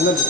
நல்லது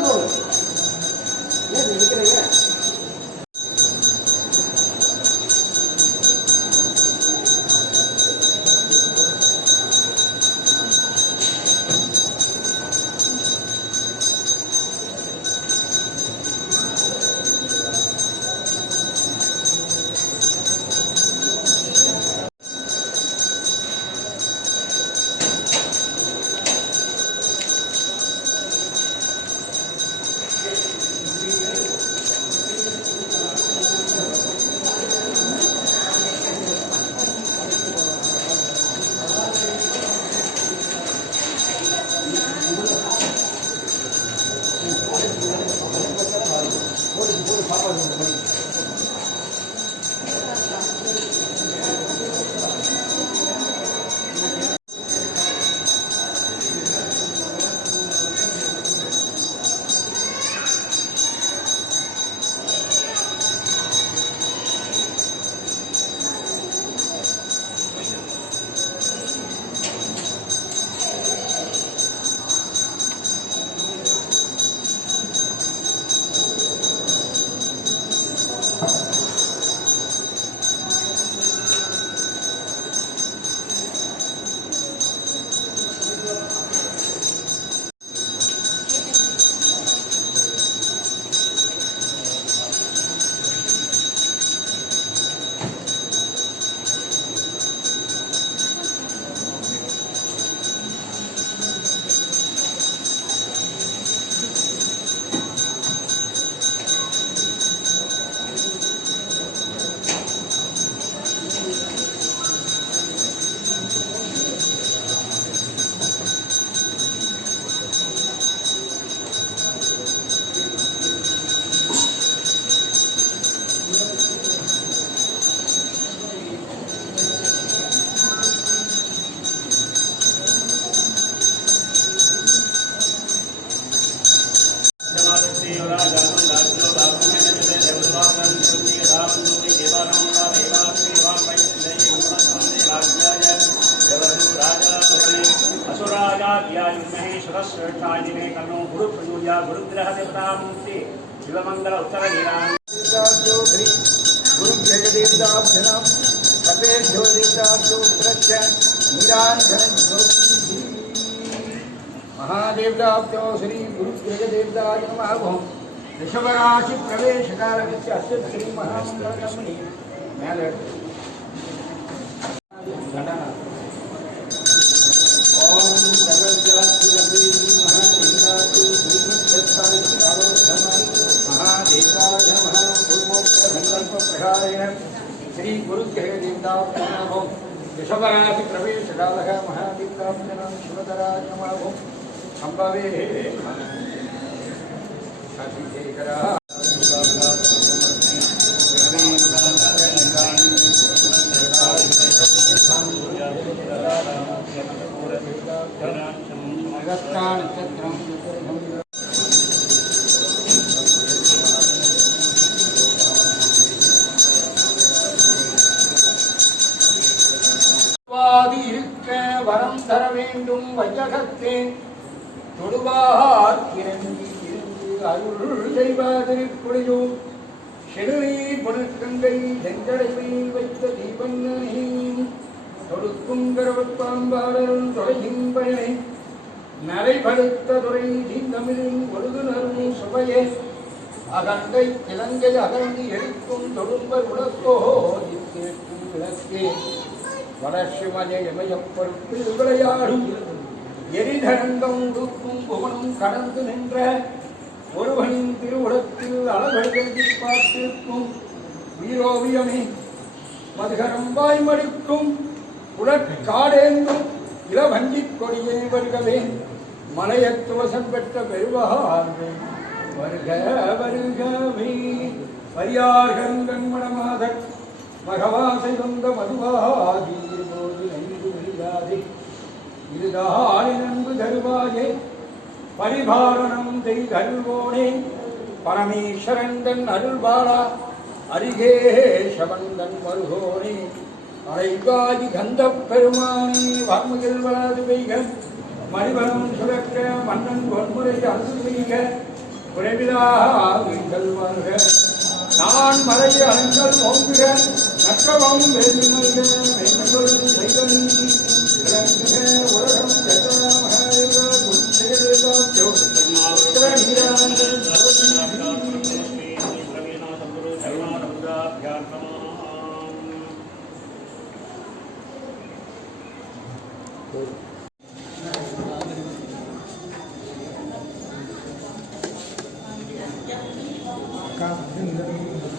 ど व्यायुमहे श्वश्रेष्ठाजिने कन्नो गुरुप्रयूया गुरुग्रहदेवतामूर्ति शिवमङ्गल उत्तरवीराब्दो गुरुभ्यजदेवताभ्यनां सर्वेभ्यो देवताभ्योत्रश्च निराञ्जनज्योतिः महादेवताभ्यो श्री गुरुभ्यजदेवताय नमः भोः ऋषभराशिप्रवेशकालस्य अस्य श्रीमहामङ्गलकर्मणि मेले घटना महादेवाय नमः। पूर्वोक्तसङ्कल्पप्रकारेण श्रीगुरुग्रहदेवतां नमो ऋषभराशिप्रवेशकालः महादीप्ताप्तनां शिवतराय नमो सम्भवेः வரம் தர வேண்டும் வையகத்தே. தொடுவார் இறங்கி இருந்து அருள் செய்வதற்குடையோ செடுநீர் பொருட்கங்கை செஞ்சடைவை வைத்த தீபன்னே தொடுக்கும் கரவப்பாம்பாளரும் தொலையும் பயனை. நரைபடுத்த துறை தீந்தமிழின் ஒழுகுனரும் சுவையே. அகண்டை இலங்கை அகண்டி எழுக்கும் தொழும்பர் உலக்கோ இத்திருக்கும் விளக்கே. வளர்ச்சிமய இமயப்பொருட்கள் விளையாடும் எரிதரங்கம் உடுக்கும் புவனம் கடந்து நின்ற ஒருவனின் திருவுடத்தில் அளவெழுதி பார்த்திருக்கும் உயிரோவியமே மதுகரம் வாய்மடிக்கும் உடற்காடேந்தும் இளவஞ்சிக் கொடியை வருகவே. மலையத்துவசம் பெற்ற பெருவாழ்வே வருக வருகவே. பரியார்கங்கன் மணமாதர் மகவாசை வந்த மதுவாதி போது நன்கு விரியாதே இதுதான் நன்பு தருவாயே. பரிபாலனம் பரமேஸ்வரன் தன் அருள்பாலா அருகே சவந்தன் மருகோனே அலைகாதி கந்த பெருமானே. வார்முகில் வளாது பெய்க. மணிவனம் சுரக்க மன்னன் வன்முறை அருள் பெய்க குறைவிலாக வருக நான் மலையை அஞ்சல் ஓங்குகிறேன் நட்சவம் வெண்ணுக வெண்ணுள் தைகந்தி விளங்குக உலகம் ஜகமக Thank you. Gracias.